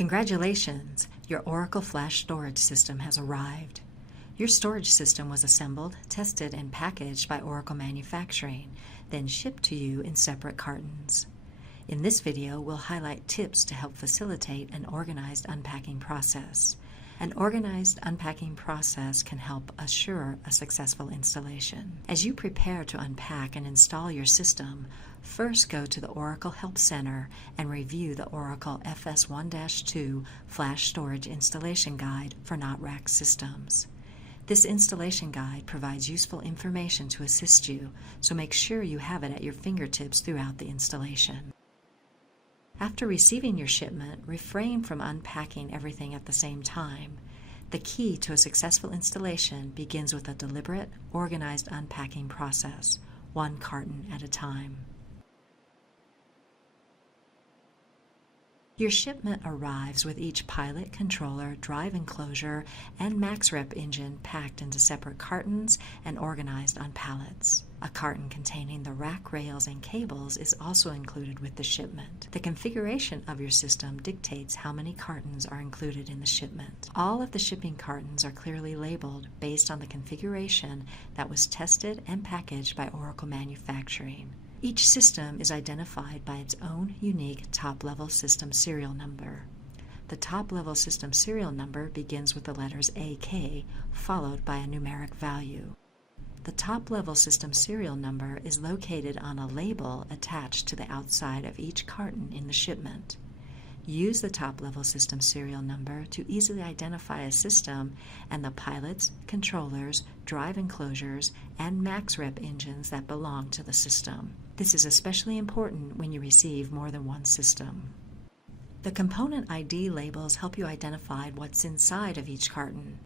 Congratulations! Your Oracle Flash storage system has arrived. Your storage system was assembled, tested, and packaged by Oracle Manufacturing, then shipped to you in separate cartons. In this video, we'll highlight tips to help facilitate an organized unpacking process. An organized unpacking process can help assure a successful installation. As you prepare to unpack and install your system, first go to the Oracle Help Center and review the Oracle FS1-2 Flash Storage Installation Guide for not racked systems. This installation guide provides useful information to assist you, so make sure you have it at your fingertips throughout the installation. After receiving your shipment, refrain from unpacking everything at the same time. The key to a successful installation begins with a deliberate, organized unpacking process, one carton at a time. Your shipment arrives with each pilot, controller, drive enclosure, and MaxRep engine packed into separate cartons and organized on pallets. A carton containing the rack rails and cables is also included with the shipment. The configuration of your system dictates how many cartons are included in the shipment. All of the shipping cartons are clearly labeled based on the configuration that was tested and packaged by Oracle Manufacturing. Each system is identified by its own unique top-level system serial number. The top-level system serial number begins with the letters AK, followed by a numeric value. The top-level system serial number is located on a label attached to the outside of each carton in the shipment. Use the top-level system serial number to easily identify a system and the pilots, controllers, drive enclosures, and MaxRep engines that belong to the system. This is especially important when you receive more than one system. The component ID labels help you identify what's inside of each carton.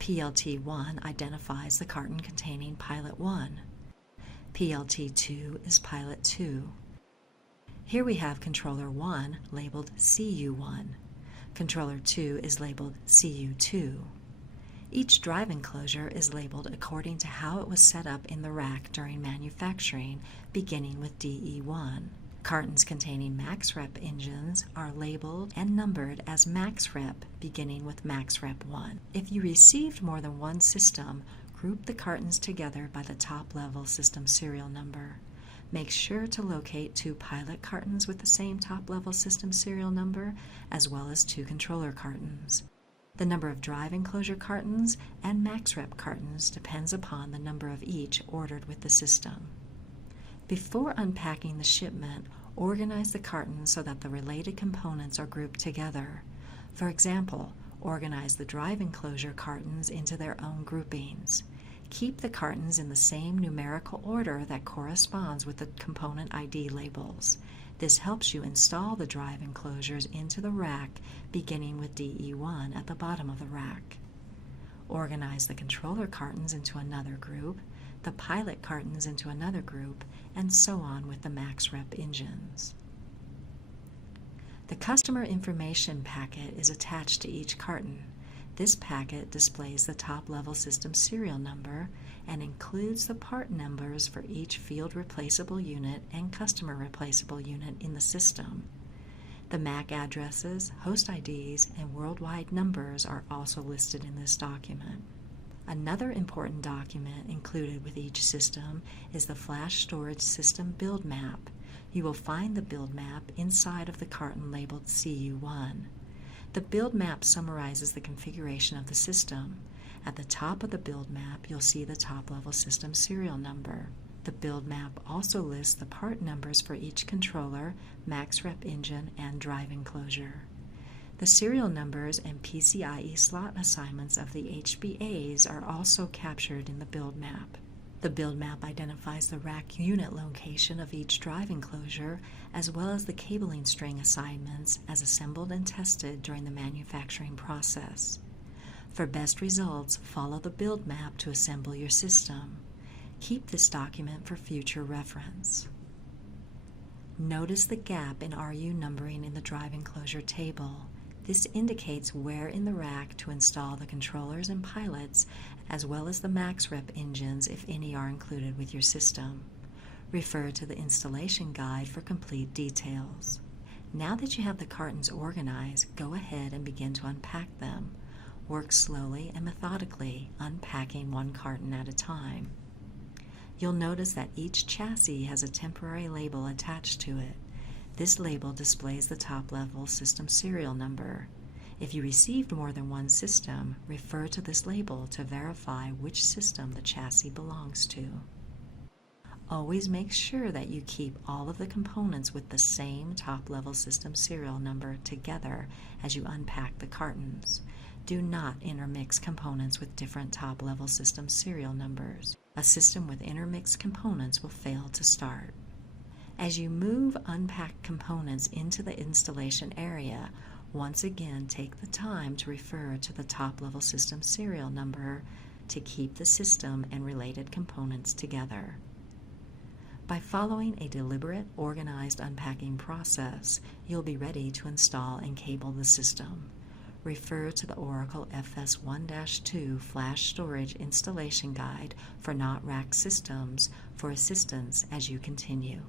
PLT1 identifies the carton containing Pilot 1. PLT2 is Pilot 2. Here we have Controller 1 labeled CU1. Controller 2 is labeled CU2. Each drive enclosure is labeled according to how it was set up in the rack during manufacturing, beginning with DE1. Cartons containing MaxRep engines are labeled and numbered as MaxRep, beginning with MaxRep 1. If you received more than one system, group the cartons together by the top-level system serial number. Make sure to locate two pilot cartons with the same top-level system serial number, as well as two controller cartons. The number of drive enclosure cartons and MaxRep cartons depends upon the number of each ordered with the system. Before unpacking the shipment, organize the cartons so that the related components are grouped together. For example, organize the drive enclosure cartons into their own groupings. Keep the cartons in the same numerical order that corresponds with the component ID labels. This helps you install the drive enclosures into the rack, beginning with DE1 at the bottom of the rack. Organize the controller cartons into another group, the pilot cartons into another group, and so on with the MaxRep engines. The customer information packet is attached to each carton. This packet displays the top-level system serial number and includes the part numbers for each field replaceable unit and customer replaceable unit in the system. The MAC addresses, host IDs, and worldwide numbers are also listed in this document. Another important document included with each system is the Flash Storage System Build Map. You will find the build map inside of the carton labeled CU1. The build map summarizes the configuration of the system. At the top of the build map, you'll see the top-level system serial number. The build map also lists the part numbers for each controller, MaxRep engine, and drive enclosure. The serial numbers and PCIe slot assignments of the HBAs are also captured in the build map. The build map identifies the rack unit location of each drive enclosure, as well as the cabling string assignments as assembled and tested during the manufacturing process. For best results, follow the build map to assemble your system. Keep this document for future reference. Notice the gap in RU numbering in the drive enclosure table. This indicates where in the rack to install the controllers and pilots, as well as the MaxRep engines if any are included with your system. Refer to the installation guide for complete details. Now that you have the cartons organized, go ahead and begin to unpack them. Work slowly and methodically, unpacking one carton at a time. You'll notice that each chassis has a temporary label attached to it. This label displays the top-level system serial number. If you received more than one system, refer to this label to verify which system the chassis belongs to. Always make sure that you keep all of the components with the same top-level system serial number together as you unpack the cartons. Do not intermix components with different top-level system serial numbers. A system with intermixed components will fail to start. As you move unpacked components into the installation area, once again take the time to refer to the top-level system serial number to keep the system and related components together. By following a deliberate, organized unpacking process, you'll be ready to install and cable the system. Refer to the Oracle FS1-2 Flash Storage Installation Guide for not rack systems for assistance as you continue.